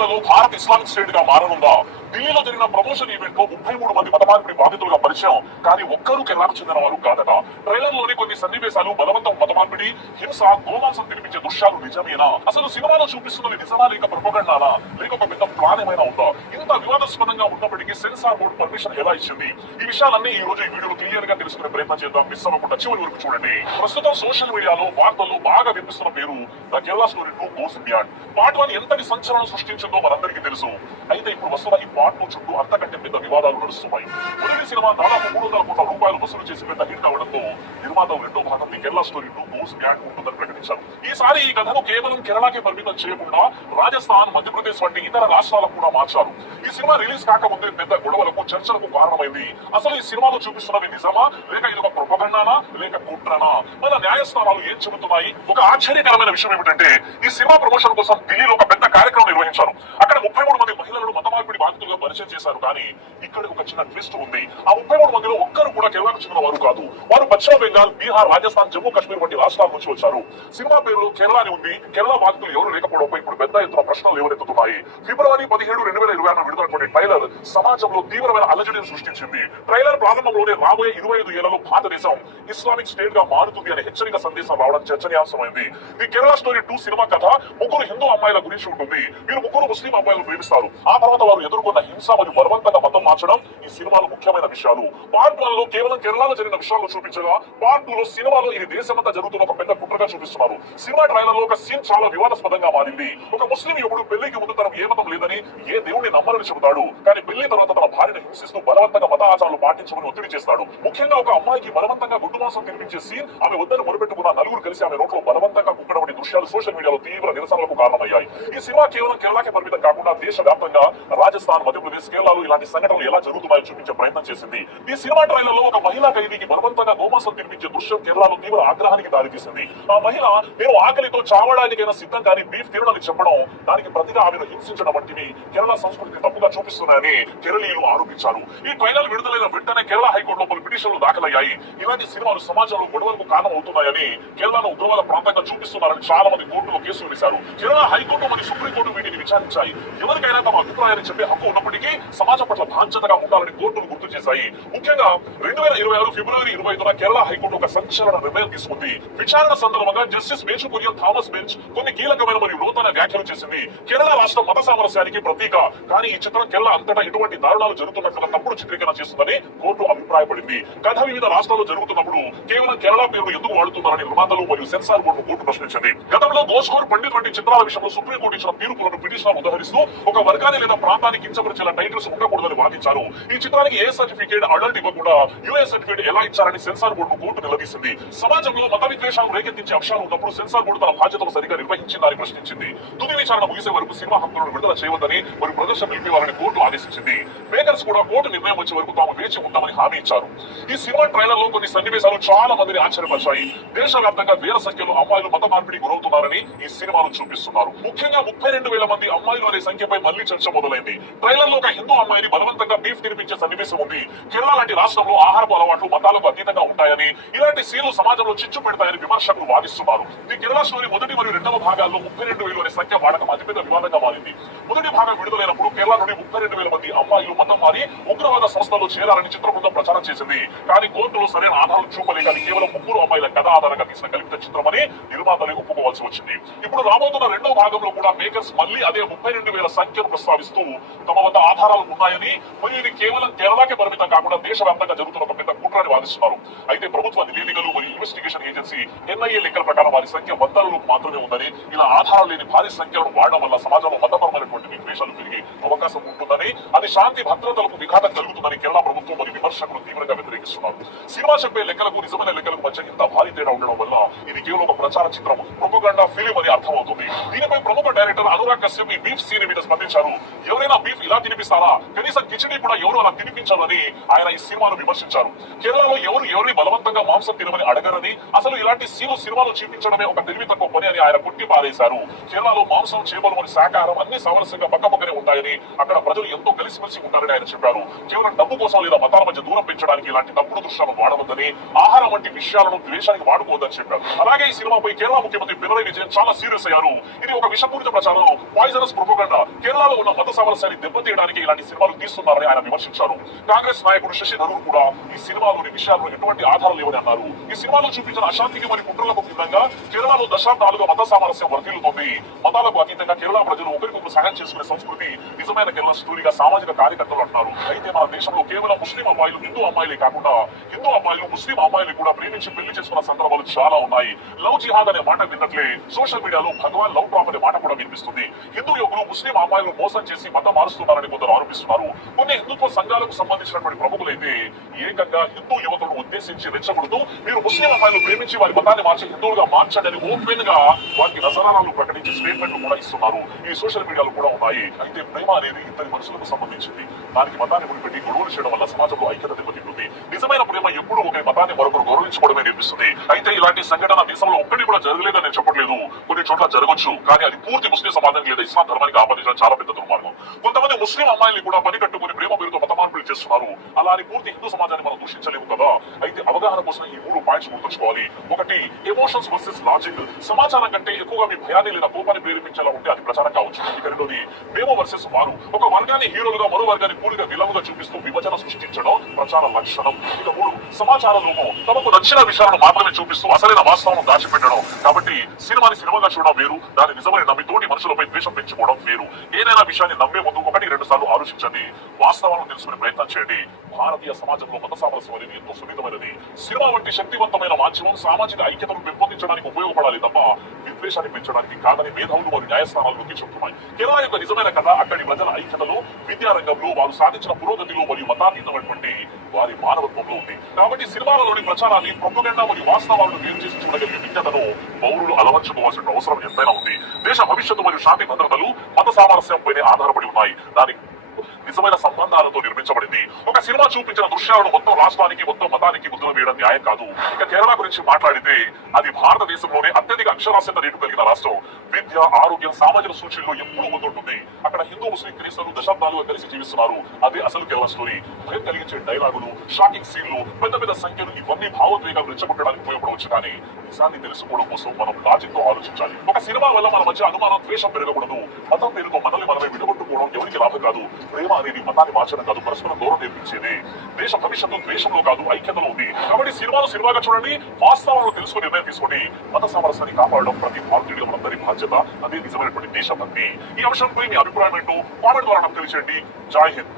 ఏళ్లలో Bharat Islamic state గా మారనుందా? ఢిల్లీలో జరిగిన ప్రమోషన్ ఈవెంట్ లో 33 మంది మత మార్పిడి బాధితులుగా పరిచయం, కానీ ఒక్కరూ కేరళకు చెందిన వారు కాదట. ట్రైలర్ లోని కొన్ని సన్నివేశాలు బలవంతం, మత మార్పిడి, హింస, గోమాంసం తినిపించే దృశ్యాలు నిజమేనా? అసలు సినిమాలో చూపిస్తున్నది నిజమా, లేక ప్రపోగండానా, లేక ఒక పెద్ద ప్లాన్ ఏమైనా ఉందా? ఇంత వివాదాస్పదంగా ఉన్నప్పటికీ సెన్సార్ బోర్డు పర్మిషన్ ఎలా ఇచ్చింది? ఈ విషయాలన్నీ ఈ రోజు ఈ వీడియోలో క్లియర్ గా తెలుసుకునే ప్రయత్నం చేద్దాం. మిస్ అవ్వకుండా చివరి వరకు చూడండి. ప్రస్తుతం సోషల్ మీడియాలో వార్తల్లో బాగా వినిపిస్తున్న పేరు the Kerala story 2 goes beyond. Part 1 ఎంతటి సంచలనం సృష్టించిందో మనందరికీ తెలుసు. అయితే ఇప్పుడు వస్తున్న ఈ పార్ట్ 2 చుట్టూ అంతకంటే పెద్ద వివాదాలు నడుస్తున్నాయి. మొదటి సినిమా దాదాపు 300 కోట్ల రూపాయలు వసూలు చేసి పెద్ద హిట్ కావడంతో నిర్మాతలు రెండో భాగం the Kerala story 2 goes beyond ఉంటుందని ప్రకటించారు. ఈసారి ఈ కథను కేవలం కేరళకే పరిమితం చేయకుండా రాజస్థాన్, మధ్యప్రదేశ్ వంటి ఇతర రాష్ట్రాలకు కూడా మార్చారు. ఈ సినిమా రిలీజ్ కాకముందే పెద్ద గొడవలకు, చర్చలకు కారణమైంది. అసలు ఈ సినిమాలో చూపిస్తున్నవి నిజమా, లేక ఇది ఒక ప్రొపగండానా, లేక కుట్రనా? మన న్యాయస్థానాలు ఏం చెబుతున్నాయి? ఒక ఆశ్చర్యకరమైన విషయం ఏమిటంటే, ఈ సినిమా ప్రమోషన్ కోసం ఢిల్లీలో ఒక పెద్ద కార్యక్రమం నిర్వహించారు. అక్కడ 33 మంది మహిళలను మత మార్పిడి బాధితులుగా పరిచయం చేశారు. కానీ ఇక్కడ ఒక చిన్న ట్విస్ట్ ఉంది. ఆ 33 మందిలో ఒక్కరు కూడా కేరళకు చెందిన వారు కాదు. వారు పశ్చిమ బెంగాల్, బీహార్, రాజస్థాన్, జమ్మూ కాశ్మీర్ వంటి రాష్ట్రాల నుంచి వచ్చారు. సినిమా పేరులో కేరళ అని ఉంది. కేరళ బాధితులు ఎవరు లేకపోవడంపై ఇప్పుడు పెద్ద ఎత్తున ప్రశ్నలు లేవనెత్తుతున్నాయి. ఫిబ్రవరి 17, 2020 విడుదలైనటువంటి ట్రైలర్ సమాజంలో తీవ్రమైన అలజడిని సృష్టించింది. ట్రైలర్ ప్రారంభంలోనే రాబోయే 25 ఏళ్లలో భారతదేశం ఇస్లామిక్ స్టేట్ గా మారుతుంది అనే హెచ్చరిక సందేశం రావడం చర్చనీయాంశమైంది. ఈ కేరళ స్టోరీ 2 సినిమా కథ ముగ్గురు హిందూ అమ్మాయిల గురించి ఉంటుంది. వీరు ముగ్గురు ముస్లిం అమ్మాయిలు ప్రేమిస్తారు. ఆ తర్వాత వారు ఎదుర్కొన్న హింస మరియు బలవంతంగా మతం మార్చడం ఈ సినిమాలో ముఖ్యమైన విషయాలు. పార్ట్ 1 లో కేవలం కేరళలో జరిగిన విషయాలు చూపించగా, పార్ట్ 2 లో సినిమాలో ఇది దేశమంతా జరుగుతున్న ఒక పెద్ద కుట్రగా చూపిస్తున్నారు. సినిమా ట్రైలర్ లో ఒక సీన్ చాలా వివాదాస్పదంగా మారింది. ఒక ముస్లిం యువకుడు పెళ్లికి ముందు తనకు ఏ మతం లేదని, ఏ దేవుడిని నమ్మరని చెబుతాడు. కానీ పెళ్లి తర్వాత తన భార్యను హింసిస్తూ బలవంతంగా మత ఆచారాలు పాటించమని ఒత్తిడి చేస్తాడు. ముఖ్యంగా ఒక అమ్మాయికి బలవంతంగా గుడ్డు మాంసం తినిపించే సీన్, ఆమె వద్దని మొదలుపెట్టుకున్న నలుగురు కలిసి ఆమె నోట్లో బలవంతంగా కుక్కడం వంటి దృశ్యాలు సోషల్ మీడియాలో తీవ్ర నిరసనలకు కారణమయ్యాయి. ఈ సినిమా కేవలం కేరళకే పరిమితం కాకుండా దేశవ్యాప్తంగా రాజస్థాన్, మధ్యప్రదేశ్, కేరళలో ఇలాంటి సంఘటనలు ఎలా జరుగుతున్నాయో చూపించే ప్రయత్నం చేసింది. ఈ సినిమా ట్రైలర్ లో ఒక మహిళా ఖైదీకి బలవంతంగా గోమాంసం తినిపించే దృశ్యం కేరళలో తీవ్ర ఆగ్రహానికి దారితీసింది. ఆ మహిళ నేను ఆకలితో చావడానికైనా సిద్ధం కానీ బీఫ్ తినడానికి చెప్పడం, దానికి ప్రతిగా ఆమెను హింసించడం వంటివి కేరళ సంస్కృతిని తప్పుగా చూపిస్తున్నాయని కేరళీయులు ఆరోపించారు. ఈ ట్రైలర్ విడుదలైన వెంటనే కేరళ హైకోర్టులో పలు పిటిషన్లు దాఖలయ్యాయి. ఇలాంటి సినిమాలు సమాజంలో గొడవలకు కారణం అవుతున్నాయని, కేరళను ఉగ్రవాద ప్రాంతంగా చూపిస్తున్నారని చాలా మంది కోర్టులో కేసులు వేశారు. కేరళ హైకోర్టు మరియు సుప్రీంకోర్టు వీటిని విచారించాయి. ఎవరికైనా తమ అభిప్రాయాన్ని చెప్పే హక్కు ఉన్నప్పటికీ సమాజం పట్ల బాధ్యతగా ఉండాలని కోర్టులు గుర్తు చేశాయి. ముఖ్యంగా 2026 ఫిబ్రవరి 25న కేరళ హైకోర్టు ఒక సంచలన నిర్ణయం తీసుకుంది. విచారణ సందర్భంగా జస్టిస్ మేషు కురియన్ థామస్ బెంచ్ కొన్ని కీలకమైన మరియు నూతన వ్యాఖ్యలు చేసింది. కేరళ రాష్ట్రం మత సామరస్యానికి ప్రతీక, కానీ ఈ చిత్రం కేరళ అంతటా ఎటువంటి దారుణాలు జరుగుతున్నట్లుగా తప్పుడు చిత్రీకరణ చేస్తుందని కోర్టు అభిప్రాయపడింది. కథ వివిధ రాష్ట్రాల్లో జరుగుతున్నప్పుడు కేవలం కేరళ పేరు ఎందుకు వాడుతున్నారని నిర్మాతలు మరియు సెన్సార్ బోర్డు కోర్టు ప్రశ్నించింది. గతంలో దోస్కోర్, పండిత్ వంటి చిత్రాల విషయంలో సుప్రీంకోర్టు ఇచ్చిన తీర్పులను పిటిషన్ ఉదహరిస్తూ ఒక వర్గాన్ని లేదా ప్రాంతానికి కించపరిచేలా టైటిల్స్ ఉండకూడదని వాదించారు. ఈ చిత్రానికి ఏ సర్టిఫికేట్, అడల్ట్ ఇవ్వకుండా యుఎస్ సర్టిఫికేట్ ఎలా ఇచ్చారని సెన్సార్ బోర్డు కోర్టు నిలదీసింది. సమాజంలో మత విద్వేషాలు రేకెత్తించే అంశాలు ఉన్నప్పుడు సెన్సార్ బోర్డు తన బాధ్యతలు సరిగా నిర్వహించిందని ప్రశ్నించింది. తుది విచారణ ముగిసే వరకు సినిమా హక్కులను విడుదల చేయవద్దని మరియు ప్రదర్శన నిలిపేవారని కోర్టు ఆదేశించింది. మేకర్స్ కూడా కోర్టు నిర్ణయం వచ్చే వరకు తాము వేచి ఉంటామని హామీ ఇచ్చారు. ఈ సినిమా ట్రైలర్ లో కొన్ని సన్నివేశాలు చాలా మందిని ఆశ్చర్యపరిచాయి. దేశవ్యాప్తంగా వేల సంఖ్యలో అమ్మాయిలు మత మార్పిడి గురవుతున్నారని ఈ సినిమాలు చూపిస్తున్నారు. ముఖ్యంగా 32,000 మంది అమ్మాయిలు అనే సంఖ్యపై మళ్లీ చర్చ మొదలైంది. ట్రైలర్ లో ఒక హిందూ అమ్మాయిని బలవంతంగా బీఫ్ తినిపించే సన్నివేశం ఉంది. కేరళ లాంటి రాష్ట్రంలో ఆహారపు అలవాట్లు మతాలకు అతీతంగా ఉంటాయని, ఇలాంటి సీన్లు సమాజంలో చిచ్చు పెడతాయని విమర్శకులు వాదిస్తున్నారు. ఈ కేరళ స్టోరీ మొదటి మరియు రెండవ భాగాల్లో 32,000 అనే సంఖ్య వాడకం అతిపెద్ద వివాదంగా మారింది. మొదటి భాగం విడుదలైనప్పుడు కేరళ నుండి 32,000 మంది అమ్మాయిలు మతం మారి ఉగ్రవాద సంస్థలో చేరాలని చిత్ర బృందం ప్రచారం చేసింది. కానీ కోర్టులో సరైన ఆధారాలు చూపలేక అది కేవలం 3 అమ్మాయిల కథ ఆధారంగా తీసిన కల్పిత చిత్రమని నిర్మాతలే ఒప్పుకోవాల్సి వచ్చింది. ఇప్పుడు రాబోతున్న రెండో భాగంలో కూడా మేకర్స్ మళ్లీ అదే 32,000 సంఖ్యను ప్రస్తావిస్తూ తమ వద్ద ఆధారాలు ఉన్నాయని, మరియు ఇది కేవలం కేరళకే పరిమితం కాకుండా దేశవ్యాప్తంగా జరుగుతున్న ఒక పెద్ద కుట్రని వాదిస్తున్నారు. అయితే ప్రభుత్వ నివేదికలు మరియు ఇన్వెస్టిగేషన్ ఏజెన్సీ ఎన్ఐఏ లెక్కల ప్రకారం వారి సంఖ్య వందలలో మాత్రమే ఉందని, ఇలా ఆధారాలు లేని భారీ సంఖ్యలను వాడడం వల్ల సమాజంలో మతపరమైనటువంటి విద్వేషాలు పెరిగే అవకాశం ఉంటుందని, అది శాంతి భద్రతలకు విఘాతం కలుగుతుందని కేరళ ప్రభుత్వం మరియు విమర్శకులు తీవ్రంగా వ్యతిరేకిస్తున్నారు. సినిమా చెప్పే లెక్కలకు నిజమైన లెక్కలకు మధ్య ఇంత భారీ తేడా ఉండడం వల్ల ఇది కేవలం ఒక ప్రచార చిత్రం, ప్రొపగండా ఫిలిం అని అర్థమవుతుంది. దీనిపై ప్రముఖ డైరెక్టర్ అనురాగ్ కశ్యప్ ఈ బీఫ్ సీన్ మీద స్పందించారు. ఎవరైనా బీఫ్ ఇలా తినిపిస్తారా, కనీసం కిచడీ కూడా ఎవరు అలా తినిపించాలని ఆయన ఈ సినిమాను విమర్శించారు. కేరళలో ఎవరిని బలవంతంగా మాంసం తినమని అడగరని, అసలు ఇలాంటి సీన్లు సినిమాలో చూపించడమే ఒక తెలివి తక్కువ పని అని ఆయన కొట్టి పారేశారు. కేరళలో మాంసం, చేపలు మరియు శాకాహారం అన్ని సామరస్యంగా పక్కపక్కనే ఉంటాయని, అక్కడ ప్రజలు ఎంతో కలిసిమెలిసి ఉంటారని ఆయన చెప్పారు. కేవలం డబ్బు కోసం లేదా మతాల మధ్య దూరం పెంచడానికి ఇలాంటి తప్పుడు దృశ్యాలను వాడవద్దని, ఆహారం వంటి విషయాలను ద్వేషానికి వాడుకోవద్దని చెప్పారు. అలాగే ఈ సినిమాపై కేరళ ముఖ్యమంత్రి పినరయ్ విజయన్ చాలా సీరియస్ అయ్యారు. ఇది ఒక విషపూరిత ప్రచారం, పాయిజనస్ ప్రొపగండా. కేరళలో ఉన్న మత సామరస్యాన్ని దెబ్బతీయడానికి ఇలాంటి సినిమాలు తీస్తున్నారని ఆయన విమర్శించారు. కాంగ్రెస్ నాయకుడు శశి థరూర్ కూడా ఈ సినిమాలోని విషయాల్లో ఎటువంటి ఆధారం లేవని అన్నారు. ఈ సినిమాలో చూపించిన అశాంతికి మరియు కుట్రలకు భిన్నంగా కేరళలో దశాబ్దాలుగా మత సామరస్యం వర్ధిల్లుతోంది. మతాలకు అతీతంగా కేరళ ప్రజలు ఒకరికొకరు సహాయం చేసుకునే సంస్కృతి నిజమైన కేరళ స్టోరీగా సామాజిక కార్యకర్తలు అంటున్నారు. అయితే మన దేశంలో కేవలం ముస్లిం అమ్మాయిలు హిందూ అమ్మాయిలే కాకుండా హిందూ అమ్మాయిలు ముస్లిం అమ్మాయిలు కూడా ప్రేమించి పెళ్లి చేసుకున్న సందర్భాలు చాలా ఉన్నాయి. లవ్ జిహాద్ అనే మాట విన్నట్లే సోషల్ మీడియాలో భగవాన్ లవ్ డ్రాప్ అనే మాట కూడా వినిపిస్తుంది. హిందూ యువకులు ముస్లిం అమ్మాయిలు మోసం చేసి మతం మారుస్తున్నారని కొందరు ఆరోపిస్తున్నారు. కొన్ని హిందుత్వ సంఘాలకు సంబంధించినటువంటి ప్రముఖులైతే ఏకంగా హిందూ యువకులను ఉద్దేశించి రెచ్చగొడుతూ మీరు ముస్లిం అమ్మాయిలు ప్రేమించి వారి మతాన్ని మార్చి హిందువులుగా మార్చండి అని ఓపెన్ గా వారికి నజరానాలు ప్రకటించి స్టేట్మెంట్లు కూడా ఇస్తున్నారు. ఈ సోషల్ మీడియాలో కూడా ఉన్నాయి. అయితే ప్రేమ అనేది ఇద్దరి మనుషులకు సంబంధించింది. దానికి మతాన్ని ముడిపెట్టి గొడవలు చేయడం వల్ల సమాజంలో ఐక్యత దెబ్బతింటుంది. నిజమైన ప్రేమ ఎప్పుడూ ఒకరి మతాన్ని మరొకరు గౌరవించుకోవడమే నేర్పిస్తుంది. అయితే ఇలాంటి సంఘటన దేశంలో ఒక్కటి కూడా జరగలేదని నేను చెప్పట్లేదు. కొన్ని చోట్ల జరగొచ్చు, కానీ అది పూర్తి ముస్లిం సమాజానికి లేదా ఇస్లాం ధర్మానికి ఆపాదించడం చాలా పెద్ద దుర్మార్గం. కొంతమంది ముస్లిం అమ్మాయిల్ని కూడా పని కట్టుకుని ప్రేమ పేరుతో మత మార్పులు చేస్తున్నారు. అలా అని పూర్తి హిందూ సమాజాన్ని మనం దూషించలేము కదా. అయితే అవగాహన కోసం ఈ 3 పాయింట్స్ గుర్తుంచుకోవాలి. ఒకటి, ఎమోషన్స్ వర్సెస్ లాజిక్. సమాచారం కంటే ఎక్కువగా మీ భయాన్ని లేదా కోపాన్ని ప్రేరేపించేలా ఉంటే అది ప్రచారం కావచ్చు. ఇక రెండోది, మేము వర్సెస్ వారు. ఒక వర్గాన్ని హీరోలుగా మరో వర్గాన్ని పూర్తిగా విలముగా చూపిస్తూ విభజన సృష్టించడం ప్రచార లక్షణం. ఇక 3, సమాచార లోపం. తమకు నచ్చిన విషయాలను మాత్రమే చూపిస్తూ అసలైన వాస్తవం దాచిపెట్టడం. కాబట్టి సినిమాని సినిమాగా చూడడం వేరు, దాని నిజమని నమ్మి తోటి మనుషులపై ద్వేషం పెంచుకోవడం వేరు. ఏదైనా విషయాన్ని నమ్మే ముందు 1-2 సార్లు ఆలోచించండి. వాస్తవాలను తెలుసుకునే ప్రయత్నం చేయండి. భారతీయ సమాజంలో మత సామరస్యం అనేది ఎంతో సున్నితమైనది. సినిమా వంటి శక్తివంతమైన మాధ్యమం సామాజిక ఐక్యతను పెంపొందించడానికి ఉపయోగపడాలి తప్ప విద్వేషాన్ని పెంచడానికి కాదని మేధావులు వారి న్యాయస్థానాలు నొక్కి చెబుతున్నాయి. కేరళ యొక్క నిజమైన కథ అక్కడి ప్రజల ఐక్యతలో, విద్యారంగంలో వారు సాధించిన పురోగతిలో మరియు మతాతీతమైనటువంటి వారి మానవత్వంలో ఉంది. కాబట్టి సినిమాలలోని ప్రచారాన్ని, ప్రొపగండా మరియు వాస్తవాలను వేరు చేసి చూడగలిగే విజ్ఞతను పౌరులు అలవర్చుకోవాల్సిన అవసరం ఎంతైనా ఉంది. దేశ భవిష్యత్తు మరియు శాంతి భద్రతలు మత సామరస్యంపైనే ఆధారపడి ఉన్నాయి. దాని నిజమైన సంబంధాలతో నిర్మించబడింది. ఒక సినిమా చూపించిన దృశ్యాలను మొత్తం రాష్ట్రానికి, మొత్తం మతానికి ముద్ర వేయడం న్యాయం కాదు. ఇక కేరళ గురించి మాట్లాడితే అది భారతదేశంలోనే అత్యధిక అక్షరాస్యత రేటు కలిగిన రాష్ట్రం. విద్య, ఆరోగ్యం, సామాజిక సూచనలో ఎప్పుడూ ముందుంటుంది. అక్కడ హిందూ, ముస్లిం, క్రీస్తులు దశాబ్దాలుగా కలిసి జీవిస్తున్నారు. అదే అసలు కేరళ స్టోరీ. భయం కలిగించే డైలాగులు, షాకింగ్ సీన్లు, పెద్ద పెద్ద సంఖ్యలు ఇవన్నీ భావోద్వేగాలు రెచ్చగొట్టడానికి ఉపయోగపడవచ్చు. కానీ నిజాన్ని తెలుసుకోవడం కోసం మనం లాజిక్ తో ఆలోచించాలి. ఒక సినిమా వల్ల మన మధ్య అనుమానం, ద్వేషం పెరగకూడదు. మతం పేరుతో మనల్ని మనమే విడగొట్టుకోవడం ఎవరికి లాభం కాదు. ప్రేమ అనేది మతాన్ని మార్చడం కాదు, పరస్పరం గౌరవం నేర్పించేది. దేశ భవిష్యత్తు ద్వేషంలో కాదు, ఐక్యతలో ఉంది. కాబట్టి సినిమాను సినిమాగా చూడండి, వాస్తవాలను తెలుసుకుని నిర్ణయం తీసుకోండి. మత సామరస్యాన్ని కాపాడడం ప్రతి భారతీయుడిగా మనందరి బాధ్యత. అదే నిజమైనటువంటి దేశభక్తి. ఈ అంశంపై మీ అభిప్రాయం ఏంటో కామెంట్ ద్వారా నాకు తెలియచేయండి. జై హింద్.